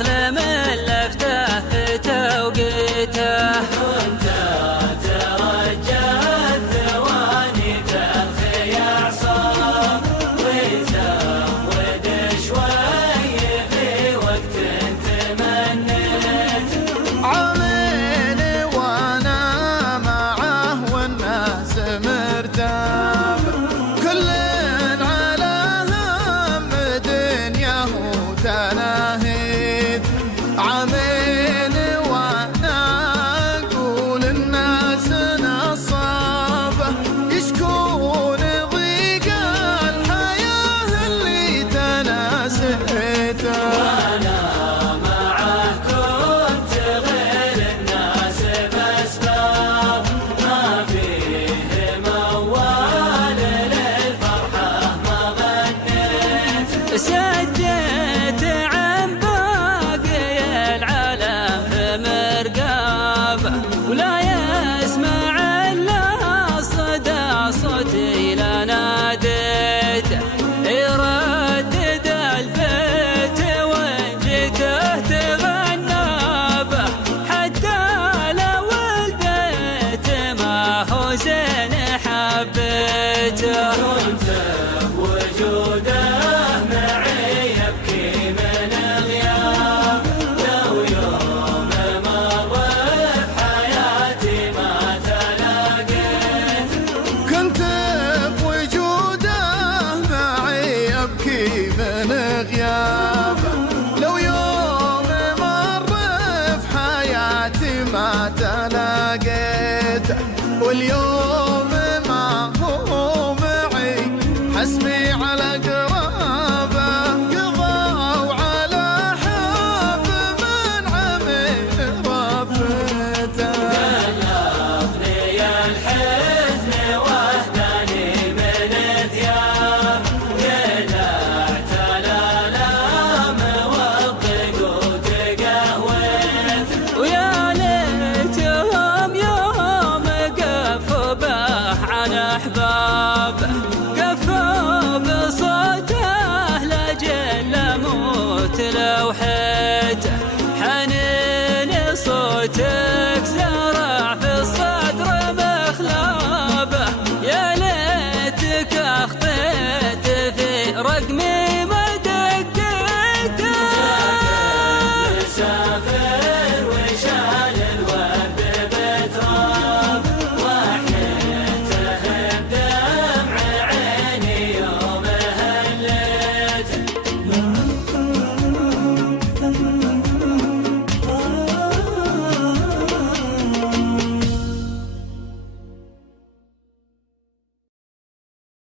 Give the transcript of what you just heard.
الأصل من لفته في توقيته. كنت ترجى الثواني تلخي أعصاب وزود شوي في وقت تمنيت. عامل وانا معه والناس مرتاب كل على هم دنياه تناهيد. عامل وانا اقول الناس نصابه يشكون ضيق الحياه اللي تناسيته. وانا معه كنت غير الناس باسباب ما فيه موال للفرحه ما غنيت. سديت عن باقي العالم في مرقابه ولا يسمع الا صدى صوتي لا ناديته. يردد البيت وان جيته تغنى به حتى لو البيت ما هو زين حبيته. كنت بوجوده معي يبكي من غياب لو يوم مر بحياتي ما تلاقيت. كنت بوجوده معي ابكي من غيابه لو يوم مر في حياتي ما تلاقيته. واليوم ما هو معي حسبي على قرابه قضوا على حب من عمل ربته. بلغني الحزن واهداني من ثياب قلعت الآلام والضيق تقهويت. ويا ليتهم يوم قفوا به عن احبابه قفوا بصوته لاجل اموت لو حيت.